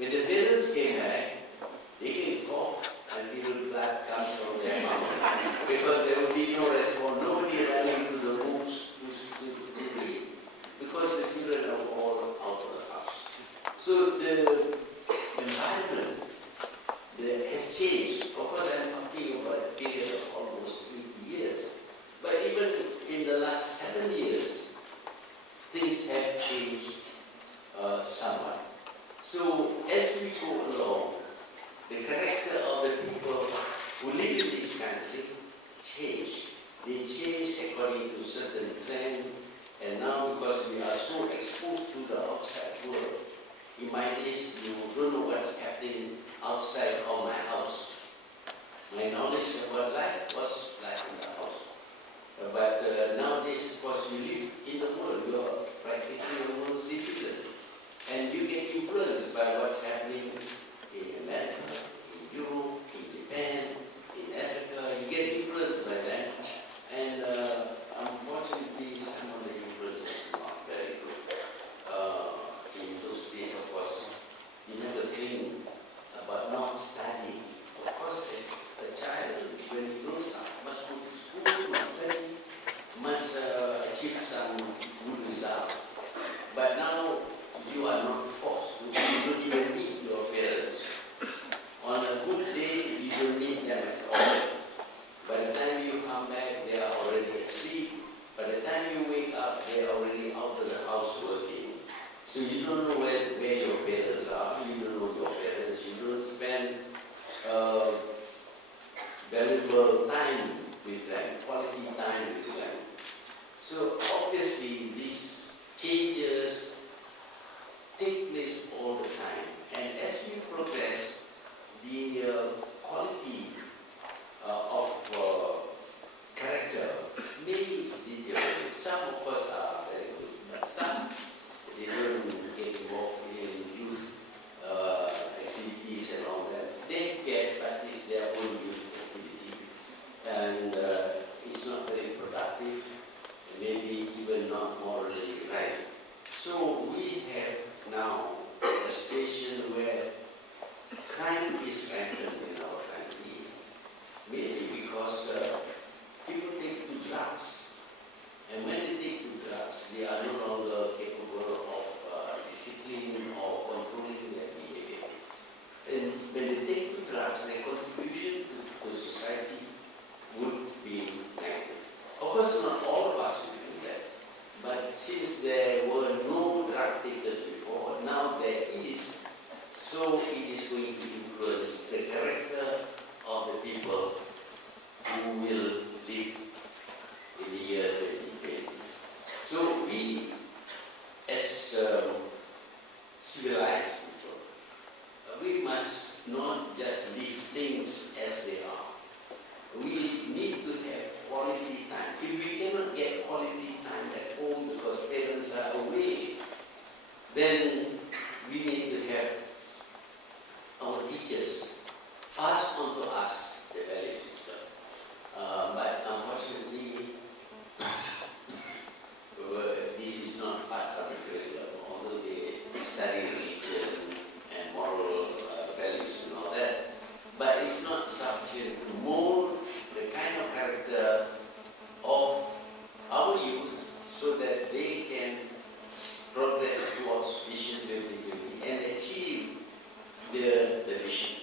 When the parents came back, they can cough until blood comes from their mouth because there will be no response, nobody running to the rooms to read because the children are all out of the house. So the environment has changed. Of course, I'm talking about a period of almost 80 years. But even in the last 7 years, things have changed somewhat. So as we go along, the character of the people who live in this country change. They change according to certain trend. And now because we are so exposed to the outside world, in my days you don't know what's happening outside of my house. My knowledge about life was like in the house. But nowadays, of course, you live in the world, you are practically a world citizen. And you get influenced by what's happening in America, in Europe, in Japan, in Africa. You get influenced by that. And unfortunately, some of the influences are not very good. In those days, of course, you never think about not studying. Of course, a child, when he grows up, must go to school, must study, must achieve some good results. But now, you are not forced to. You don't even meet your parents. On a good day, you don't meet them at all. By the time you come back, they are already asleep. By the time you wake up, they are already out of the house working. So you don't know where your parents are. You don't know your parents. You don't spend valuable time with them, quality time with them. So obviously, these changes take place all the time. And as we progress, the quality of character may deteriorate. Some, of course, are very good, but some, they don't get involved in youth activities and all that. They get practice their own youth activity, and it's not very productive, maybe even not morally right. So we have now a situation where crime is rampant in our country, mainly because people take to drugs. And when they take to drugs, they are no longer capable of discipline or controlling their behavior. And when they take to drugs, their contribution to society would be negative. Of course, not all of us will do that. But since there were no drug takers before, now there is, so it is going to influence the character of the people who will live in the year 2020. So we, as civilized people, we must not just leave things as they are. We need to have quality time. If we cannot get quality time at home because parents are away, then we need to have our teachers pass on to us the value system. But unfortunately, this is not part of the curriculum, although they study religion and moral values and all that. But it's not sufficient to mold the kind of character of our youth so that they can progress towards Vision 2020 and achieve the vision.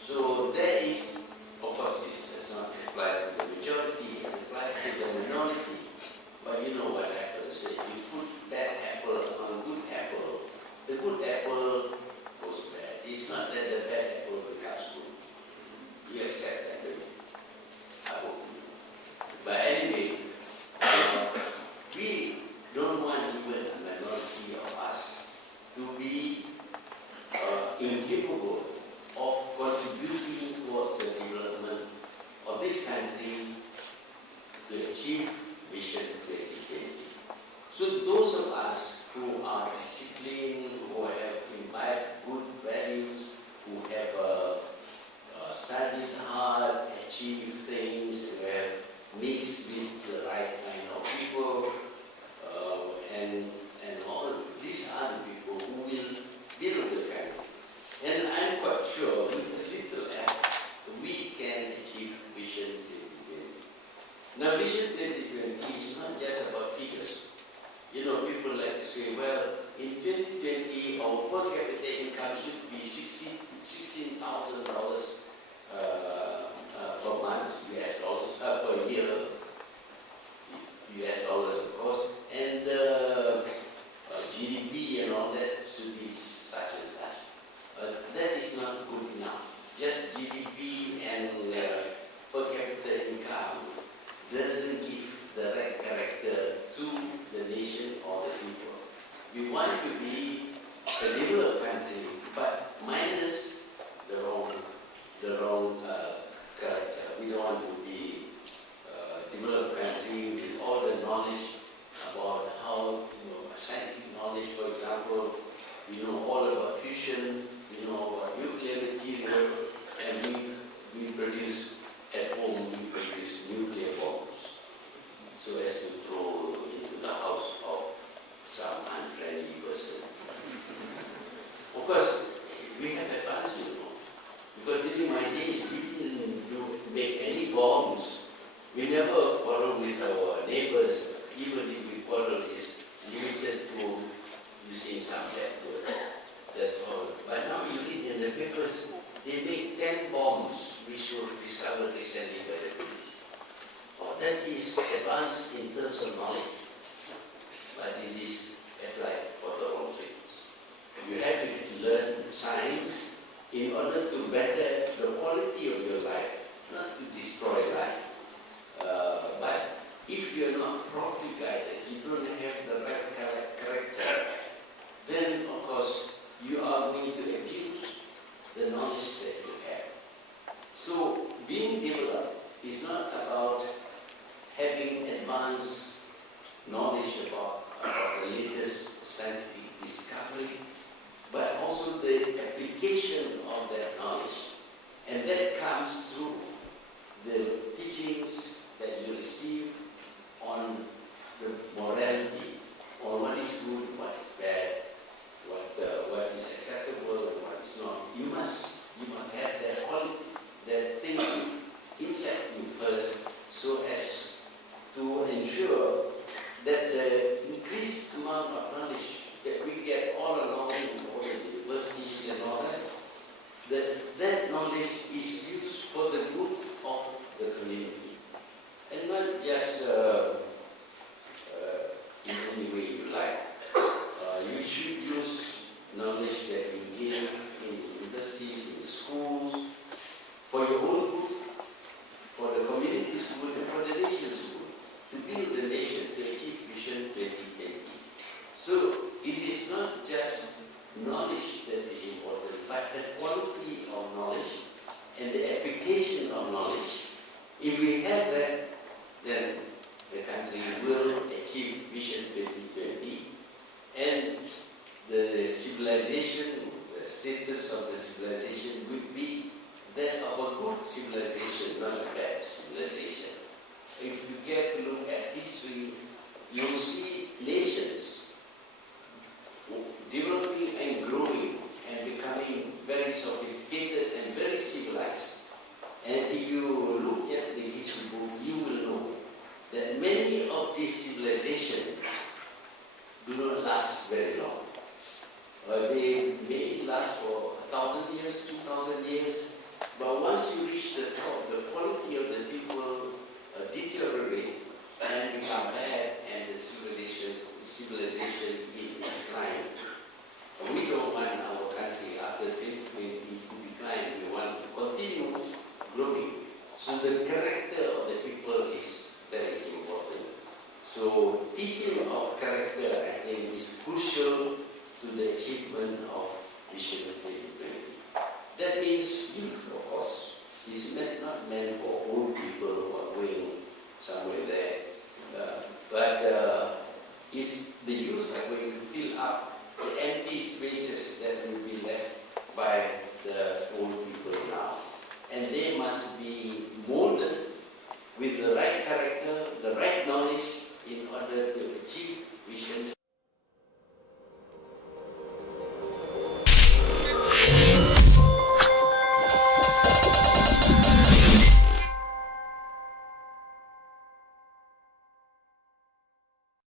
So there is, of course, this does not apply to the majority, it applies to the minority. But you know what happens, if you put bad apple on good apple, the good apple goes bad. It's not that the bad apple becomes good. You accept that, don't you? I hope you do. But anyway, we don't want even a minority of us to be incapable of contributing towards the development of this country to achieve Vision 2020. So those of us who are disciplined, who have imbibed good values, who have studied hard, achieved things, who have mixed with the right kind of people, and all, these are the people who will build the country. We want to be a developed country, but minus the wrong character. We don't want to be a developed country with all the knowledge about how, scientific knowledge, for example, we know all about fusion, we know about nuclear material, and we produce, at home, we produce nuclear bombs, so as to throw into the house of some unfriendly person. Of course, we have advanced, because during my days, we didn't make any bombs. We never quarrel with our neighbors, even if we quarrel is limited to using some bad words. That's all. But now you read in the papers, they make 10 bombs which were discovered recently by the police. Oh, that is advanced in terms of knowledge, but it is applied for the wrong things. You have to learn science in order to better the quality of your life, not to destroy life. But if you are not properly guided, you don't have the right character, then of course you are going to abuse the knowledge that you have. So being developed is not about having advanced knowledge about the latest scientific discovery, but also the application of that knowledge. And that comes through the teachings that you receive on the morality, on what is good, what is bad, what is acceptable and what is not. You must have that quality, that thinking inside you first, so as to ensure that the increased amount of knowledge that we get all along in all the universities and all that knowledge is used for the good of the community, and not just in any way you like. You should use knowledge that you gain in the universities, in the schools, for your own good, for the community's good, and for the nation's good, to build the nation, to achieve Vision 2020. So it is not just knowledge that is important, but the quality of knowledge and the application of knowledge. If we have that, then the country will achieve Vision 2020, and the civilization, the status of the civilization would be that of a good civilization, not a bad civilization. If you get to look at history, you will see nations developing and growing and becoming very sophisticated and very civilized. And if you look at the history book, you will know that many of these civilizations do not last very long. They may last for 1,000 years, 2,000 years, but once you reach the top, the quality of the people deteriorate and become bad, and the civilization begin to decline. We don't want our country after 2020 to decline. We want to continue growing. So the character of the people is very important. So teaching of character, I think, is crucial to the achievement of Vision 2020. That means youth, of course. It's not meant for old people who are going somewhere there. But it's the youth are going to fill up the empty spaces that will be left by the old people now. And they must be molded with the right character, the right knowledge in order to achieve Vision